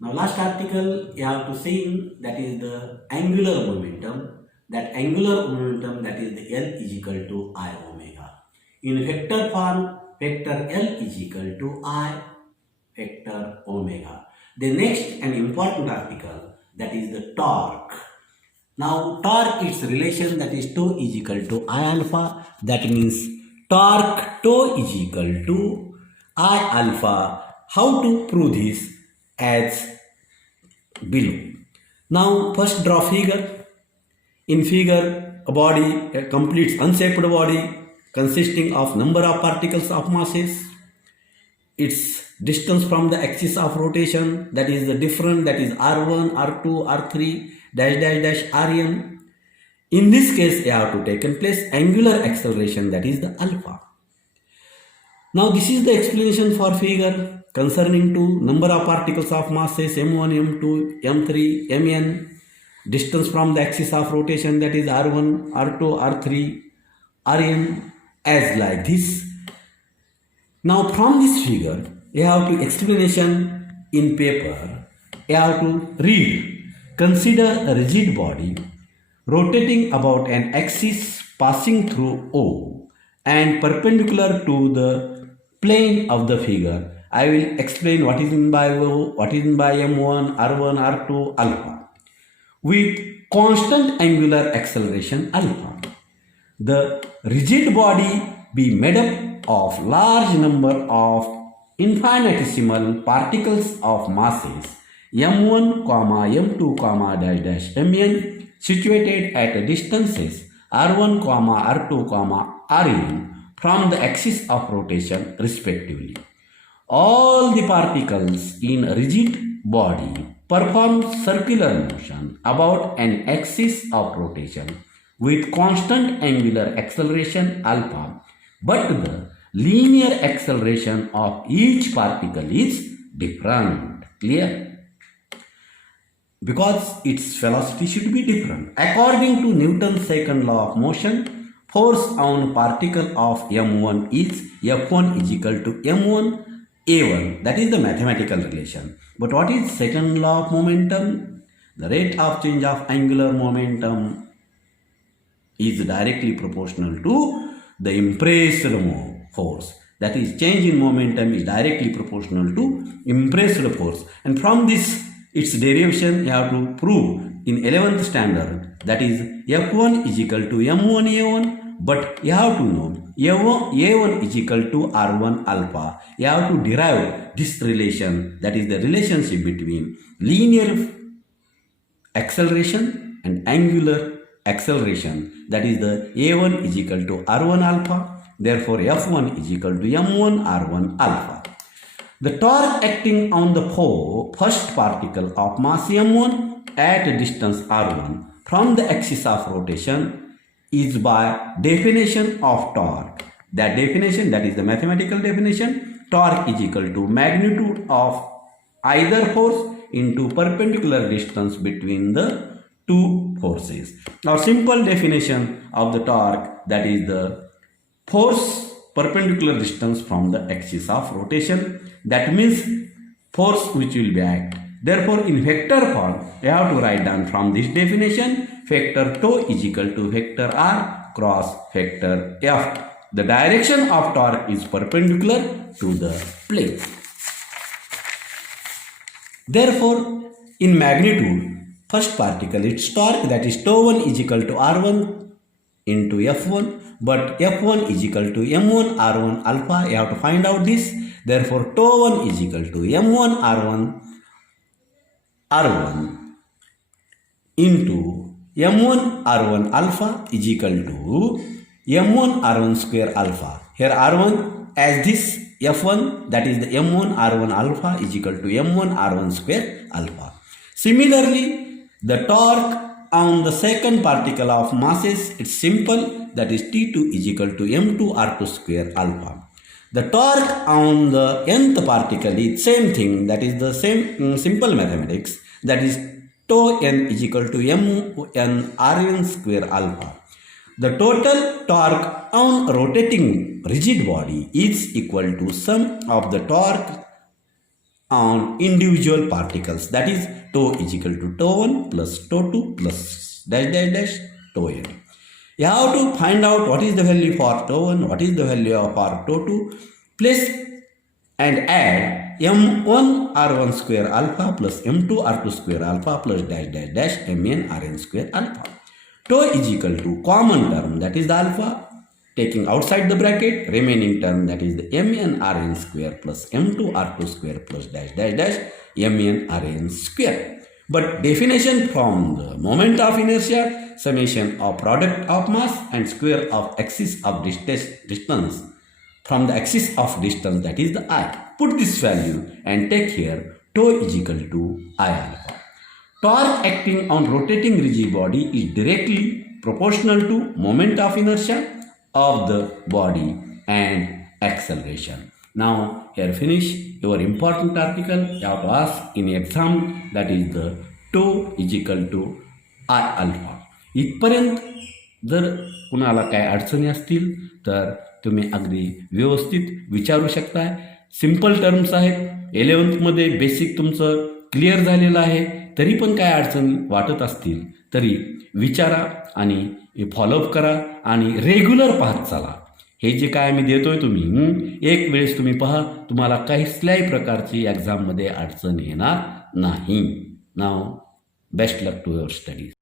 Now last article you have to see that is the angular momentum. That angular momentum, that is the L is equal to I omega. In vector form, vector L is equal to I vector omega. The next and important article, that is the torque. Now torque, its relation, that is tau is equal to I alpha. That means torque tau is equal to I alpha. How to prove this? As below. Now first draw figure. In figure, a complete unshaped body consisting of number of particles of masses, its distance from the axis of rotation, that is the difference, that is r1, r2, r3, dash dash dash rn. In this case, you have to take in place angular acceleration, that is the alpha. Now this is the explanation for figure concerning to number of particles of masses m1, m2, m3, mn, distance from the axis of rotation, that is r1, r2, r3, rn, as like this. Now from this figure, you have to explanation in paper, you have to read. Consider a rigid body rotating about an axis passing through O and perpendicular to the plane of the figure. I will explain what is meant by O, what is meant by m1, r1, r2, alpha. With constant angular acceleration alpha, the rigid body be made up of large number of infinitesimal particles of masses m1, m2, dash dash mn situated at distances r1, r2, rn from the axis of rotation respectively. All the particles in a rigid body perform circular motion about an axis of rotation with constant angular acceleration alpha, but the linear acceleration of each particle is different. Clear? Because its velocity should be different. According to Newton's second law of motion, force on particle of m1 is F1 is equal to m1 a1. That is the mathematical relation. But what is second law of momentum? The rate of change of angular momentum is directly proportional to the impressed force. That is, change in momentum is directly proportional to impressed force. And from this, its derivation you have to prove in 11th standard. That is, F1 is equal to m1 a1. But you have to know a1 is equal to r1 alpha. You have to derive this relation, that is the relationship between linear acceleration and angular acceleration. That is the a1 is equal to r1 alpha. Therefore, f1 is equal to m1 r1 alpha. The torque acting on the first particle of mass m1 at a distance r1 from the axis of rotation is by definition of torque. That definition, that is the mathematical definition, torque is equal to magnitude of either force into perpendicular distance between the two forces. Now simple definition of the torque, that is the force perpendicular distance from the axis of rotation. That means force which will be act. Therefore, in vector form, you have to write down from this definition, vector tau is equal to vector r cross vector f. The direction of torque is perpendicular to the plane. Therefore, in magnitude, first particle, its torque, that is tau1 is equal to r1 into f1, but f1 is equal to m1 r1 alpha. You have to find out this. Therefore, tau1 is equal to m1 r1 into m1 r1 alpha is equal to m1 r1 square alpha. Here r1 as this f1, that is the m1 r1 alpha is equal to m1 r1 square alpha. Similarly, the torque on the second particle of masses, it's simple, that is T2 is equal to m2 r2 square alpha. The torque on the nth particle is same thing, that is the same simple mathematics, that is tau n is equal to m n rn square alpha. The total torque on rotating rigid body is equal to sum of the torque on individual particles, that is tau is equal to tau 1 plus tau 2 plus dash dash dash tau n. You have to find out what is the value for tau 1, what is the value for tau 2. Place and add m1 r1 square alpha plus m2 r2 square alpha plus dash dash dash mn rn square alpha. Tau is equal to common term, that is the alpha, taking outside the bracket, remaining term, that is the mn rn square plus m2 r2 square plus dash dash dash mn rn square. But definition from the moment of inertia, summation of product of mass and square of axis of distance from the axis of distance, that is the I. Put this value and take here tau is equal to I alpha. Torque acting on rotating rigid body is directly proportional to moment of inertia of the body and acceleration. Now here finish your important article. You have to ask in exam, that is the tau is equal to I alpha. इथपर्यंत जर कुणाला काय अडचणी असतील तर तुम्ही अगदी व्यवस्थित विचारू शकताय. सिंपल टर्म्स आहेत. 11th बेसिक तुमचं क्लिअर झालेलं आहे. तरी पण काय अडचणी वाटत असतील तरी विचारा आणि फॉलोअप करा आणि रेग्युलर पाहत चला. हे जे काय मी देतोय तुम्ही एक वेळेस तुम्ही पहा, तुम्हाला काहीच प्रकारची एक्झाममध्ये अडचण येणार नाही. नाव best luck to your studies.